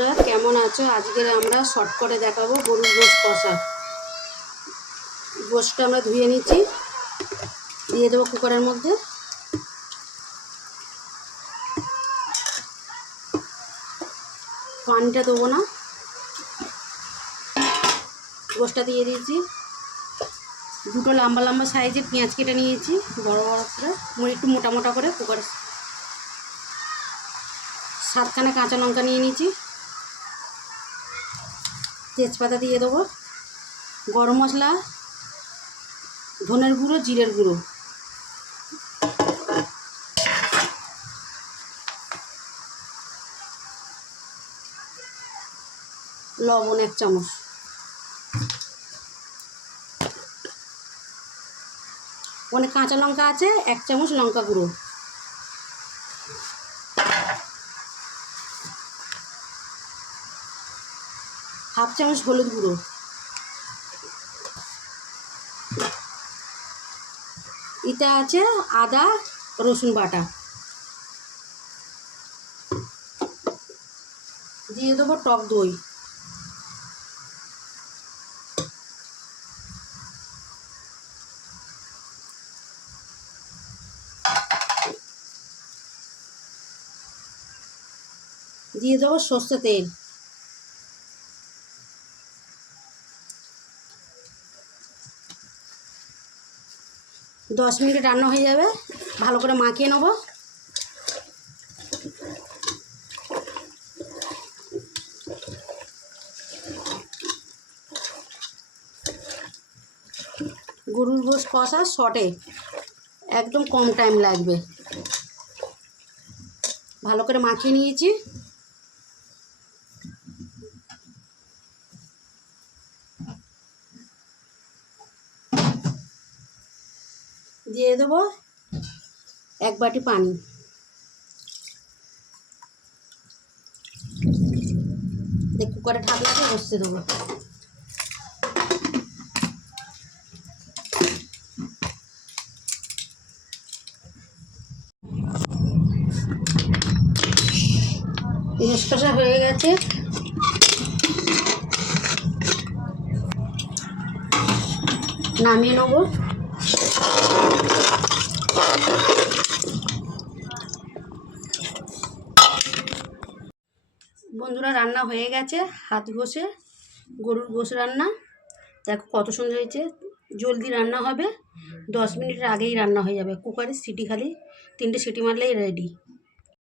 বন্ধুরা কেমন আছো? আজকে আমরা শর্ট করে দেখাবো গরুর গোশত কষা। গোশতটা আমরা ধুয়ে নিচ্ছি, দিয়ে দেবো কুকারের মধ্যে। পানিটা দেবো না, গোশতটা দিয়ে দিয়েছি। দুটো লম্বা লম্বা সাইজের পেঁয়াজ কেটে নিয়েছি, বড় বড় করে, একটু মোটা মোটা করে কুকারে। 7খানা কাঁচা লঙ্কা নিয়ে নিয়েছি, তেজপাতা দিয়ে দেবো, গরম মশলা, ধনের গুঁড়ো, জিরের গুঁড়ো, লবণ 1 চামচ, অনেক কাঁচা লঙ্কা আছে, 1 চামচ লঙ্কা গুঁড়ো, হাফ চামচ হলুদ গুঁড়ো, এতে আছে আদা রসুন বাটা, দিয়ে দেবো টক দই, দিয়ে দেবো সর্ষে তেল, দশ মিনিট রান্না হয়ে যাবে। ভালো করে মাখিয়ে নেব। গরুর গোশত কষা শর্টে একদম কম টাইম লাগবে। ভালো করে মাখিয়ে নিয়েছি, দিয়ে দেবো 1 বাটি পানি, কুকারে ঢাকনাতে বসতে দেবো। গোশত কষা হয়ে গেছে, নামিয়ে নেব। বন্ধুরা রান্না হয়ে গেছে, হাত ঘষে গরুর গোশত রান্না। দেখো কত সুন্দর হয়েছে। জলদি রান্না হবে, 10 মিনিটের আগেই রান্না হয়ে যাবে। কুকারে সিটি খালি 3টে সিটি মারলেই রেডি।